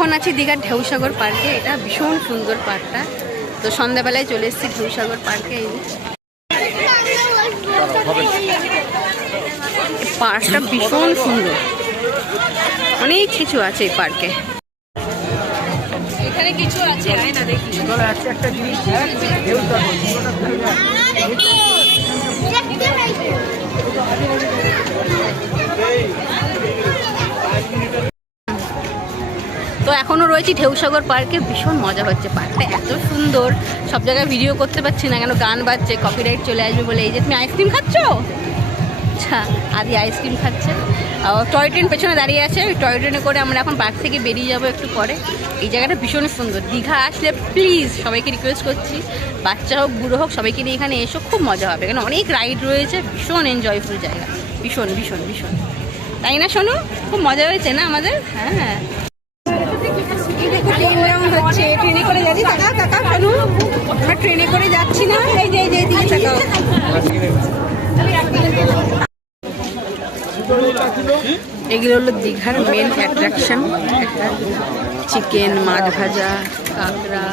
এখন আছি দীঘার ঢেউসাগর পার্কে, এটা ভীষণ সুন্দর পার্কটা। তো সন্ধ্যাবেলায় চলে এসেছি ঢেউসাগর পার্কে। এই পার্কটা ভীষণ সুন্দর। অনেক কিছু আছে এই পার্কে। কিছু আছে তো এখনও রয়েছি ঢেউসাগর পার্কে ভীষণ মজা হচ্ছে পার্কটা। এত সুন্দর, সব জায়গায় ভিডিও করতে পারছি না কেন, গান বাজছে কপিরাইট চলে আসবে বলে। এই যে, তুমি আইসক্রিম খাচ্ছ? আচ্ছা আদি আইসক্রিম খাচ্ছে। টয় ট্রেন পেছনে দাঁড়িয়ে আছে টয় ট্রেনে করে আমরা এখন পার্ক থেকে বেরিয়ে যাব একটু পরে। এই জায়গাটা ভীষণ সুন্দর। দীঘা আসলে প্লিজ সবাইকে রিকোয়েস্ট করছি, বাচ্চা হোক, বুড়ো হোক, সবাইকে নিয়ে এখানে এসো, খুব মজা হবে। এখানে অনেক রাইড রয়েছে, ভীষণ এনজয়ফুল জায়গা। ভীষণ ভীষণ ভীষণ। তাই না শোনো খুব মজা হয়েছে না আমাদের? হ্যাঁ এই দেখো ট্রেন রাউন্ড হচ্ছে ট্রেনে করে যাচ্ছি আমরা ট্রেনে করে যাচ্ছি না। এই যে, এই তাকাও। এগুলো হলো দীঘার মেন অ্যাট্রাকশন একটা চিকেন মাছ ভাজা, কাঁকড়া।